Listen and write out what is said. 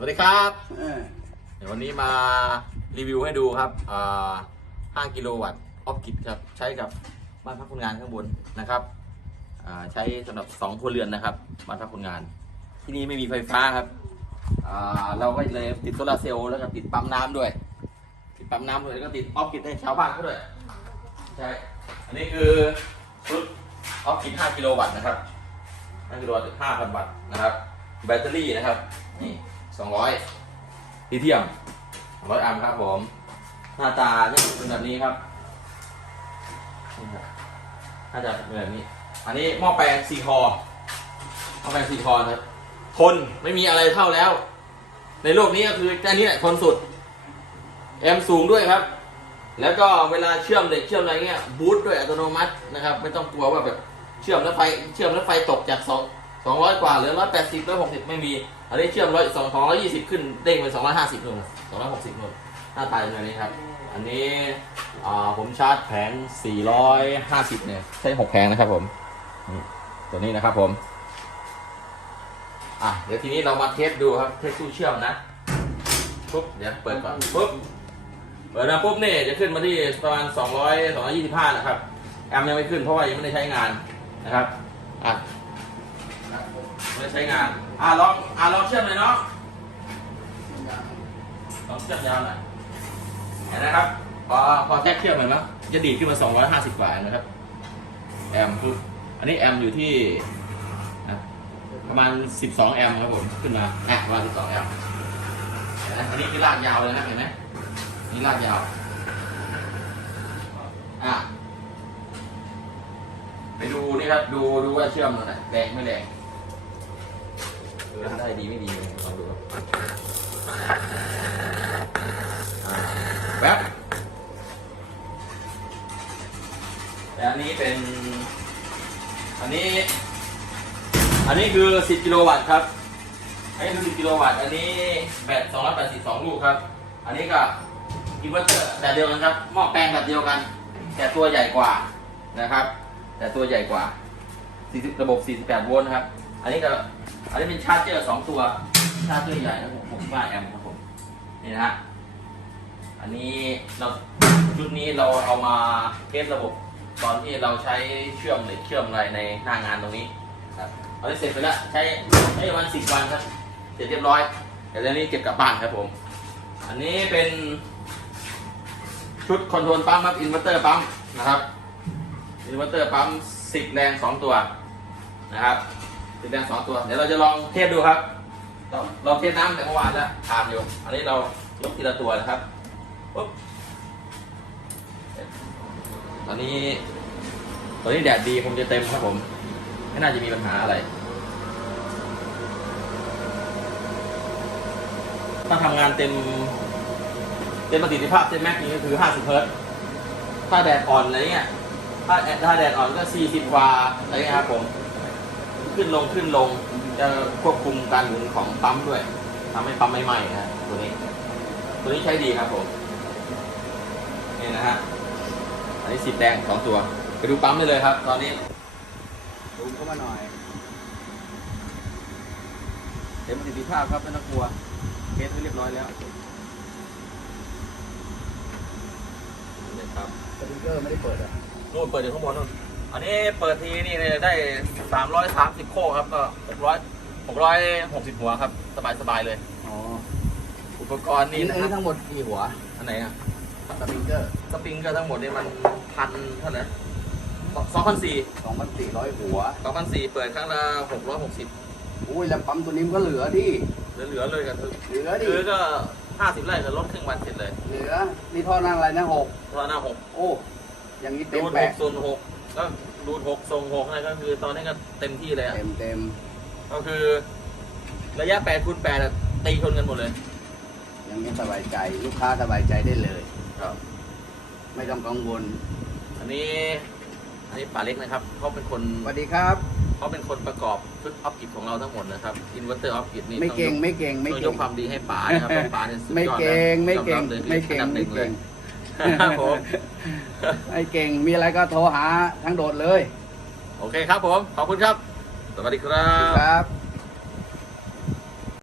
สวัสดีครับ เออเดี๋ยววันนี้มารีวิวให้ดูครับอ่า5กิโลวัตต์ออฟกิดครับใช้กับบ้านพักคนงานข้างบนนะครับอ่าใช้สำหรับ2ครัวเรือนนะครับบ้านพักคนงาน ที่นี่ไม่มีไฟฟ้าครับอ่าเราก็เลยติดโซลาร์เซลล์แล้วก็ติดปั๊มน้ำด้วย ติดปั๊มน้ำด้วยแล้วก็ติดออฟกิดให้ชาวบ้านเขาด้วยใช่อันนี้คือชุดออฟกิด5กิโลวัตต์นะครับ5กิโลวัตต์5,000วัตต์นะครับ แบตเตอรี่นะครับนี่ 200ลิเธียม200อัมป์ครับผมหน้าตาจะเป็นแบบนี้ครับนี่ครับหน้าตาเป็นแบบนี้ อันนี้หม้อแปลงซีคอหม้อแปลงซีคอนะครับทนไม่มีอะไรเท่าแล้ว ในโลกนี้ก็คืออันนี้แหละทนสุด แอมป์สูงด้วยครับ แล้วก็เวลาเชื่อมเหล็กเชื่อมอะไรเงี้ยบูตด้วยอัตโนมัตินะครับ ไม่ต้องกลัวว่าแบบเชื่อมแล้วไฟเชื่อมแล้วไฟตกจากสอง สองร้อยกว่าเหลือร้อยแปดสิบร้อยหกสิบไม่มี อันนี้เชื่อมร้อยสองสองร้อยยี่สิบขึ้นเด้งเป็นสองร้อยห้าสิบนู่นสองร้อยหกสิบนู่นหน้าตาเป็นแบบนี้ครับ อันนี้ผมชาร์จแผงสี่ร้อยห้าสิบเนี่ยใช้หกแผงนะครับผมตัวนี้นะครับผมอะเดี๋ยวทีนี้เรามาเทสดูครับเทสตู้เชื่อมนะปุ๊บเดี๋ยวเปิดก่อนปุ๊บเปิดมาปุ๊บนี่จะขึ้นมาที่ประมาณ200 225นะครับแอมป์ยังไม่ขึ้นเพราะว่ายังไม่ได้ใช้งานนะครับอะ ไม่ใช้งาน อะลอง อะลองเชื่อมเลยเนาะลองเชื่อมยาวหน่อยเห็นนะครับ พอ พอแค่เชื่อมเห็นไหมจะดีดขึ้นมา 250กว่านะครับ แอมป์คืออันนี้แอมป์อยู่ที่ประมาณ 12 แอมป์ครับผม ขึ้นมาอะประมาณ 12 แอมป์เห็นไหมอันนี้คือลากยาวเลยนะ เห็นไหมนี่ลากยาว อะไปดูนี่ครับ ดู ดูว่าเชื่อมตรงไหนแรงไม่แรง ดูแล้วได้ดีไม่ดีลองดูครับอะแป๊บแต่อันนี้เป็น อันนี้ อันนี้คือ 10 กิโลวัตต์ครับ อันนี้คือ 10 กิโลวัตต์ อันนี้แบต282 ลูกครับ อันนี้ก็อินเวอร์เตอร์แบบเดียวกันครับ หม้อแปลงแบบเดียวกัน แต่ตัวใหญ่กว่านะครับ แต่ตัวใหญ่กว่า40ระบบ 48 โวลต์นะครับ อันนี้ก็อันนี้เป็นชาร์จเจอร์2ตัวชาร์จเจอร์ใหญ่นะผม65แอมป์ครับผมนี่นะฮะอันนี้เราชุดนี้เราเอามาเทสระบบ ตอนที่เราใช้เชื่อมเหล็กเชื่อมอะไรในหน้างานตรงนี้ครับอันนี้เสร็จไปแล้วใช้ใช้ประมาณ10วันครับเสร็จเรียบร้อยเดี๋ยวเรื่องนี้เก็บกลับบ้านครับผม อันนี้เป็นชุดคอนโทรลปั๊มครับอินเวอร์เตอร์ปั๊มนะครับอินเวอร์เตอร์ปั๊ม10 แรง 2 ตัวนะครับ 10แรง2ตัว เดี๋ยวเราจะลองเทสดูครับ เราเราเทสน้ำแต่เมื่อวานแล้วทานอยู่ อันนี้เรายกทีละตัวนะครับปุ๊บตอนนี้ตอนนี้แดดดีคงจะเต็มครับผม ไม่น่าจะมีปัญหาอะไร ถ้าทำงานเต็ม เต็มประสิทธิภาพเต็มแม็กซ์นี่ก็คือ 50 เฮิร์ตซ์ถ้าแดดอ่อนอะไรเงี้ยถ้าถ้าแดดอ่อนก็ 40กว่าอะไรเงี้ยครับผม ขึ้นลงขึ้นลง จะควบคุมการหมุนของปั๊มด้วยทำให้ปั๊มไม่ไหม้นะฮะตัวนี้ ตัวนี้ใช้ดีครับผมนี่นะฮะอันนี้สิบแดงสองตัว ไปดูปั๊มได้เลยครับ ตอนนี้ดูเข้ามาหน่อยเต็มประสิทธิภาพครับไม่ต้องกลัวเทสให้เรียบร้อยแล้วครับสปริงเกอร์ไม่ได้เปิดอะนู่นเปิดอยู่ข้างบนนู่น อันนี้เปิดทีนี่เนี่ยได้สามร้อยสามสิบโคครับก็หกร้อยหกร้อยหกสิบหัวครับ สบายสบายเลย อ๋อ อุปกรณ์นี่นี่อันะนครันี้บทั้งหมดกี่หัว อันไหนอะสปริงเกอร์สปริงก็ทั้งหมดเนี่ยมันพันเท่าไหร่สองพันสี่2,400 หัว สองพันสี่เปิดครั้งละหกร้อยหกสิบอุ้ยแล้วปั๊มตัวนี้มันก็เหลือดิ เหลือๆเลยกันคือเหลือดิ คือก็ห้าสิบไร่ก็ลดครึ่งวันเสร็จเลยเหลือ นี่ท่อนั่งอะไรนะหกตอนหน้าหกโอ้ อย่างนี้เต็ดูมดแปหดกส่วนหก ก็ดูดหกส่งหกอะไรก็คือตอนนี้ก็เต็มที่เลยอะเต็มเต็มก็คือ ระยะ8คูณ8อะตีชนกันหมดเลย อย่างนี้สบายใจลูกค้าสบายใจได้เลยครับ ไม่ต้องกังวล อันนี้ อันนี้ป่าเล็กนะครับเขาเป็นคนสวัสดีครับเขาเป็นคนประกอบชุดออฟกิจของเราทั้งหมดนะครับอินเวอร์เตอร์ออฟกิจนี่ไม่เก่งต้องยไม่เก่งไม่ต้องยเก่กงความดีให้ป๋านะครับเพราะป๋าเนี่ยสุดไม่ยอดนะเก่งไม่เก่งยอรับลยคือไม่เก่งอันดับหไม่นึ่งเลเก่ยง ครับผมไม่เก่งมีอะไรก็โทรหาทั้งโดดเลย โอเคครับผม ขอบคุณครับ สวัสดีครับ ครับ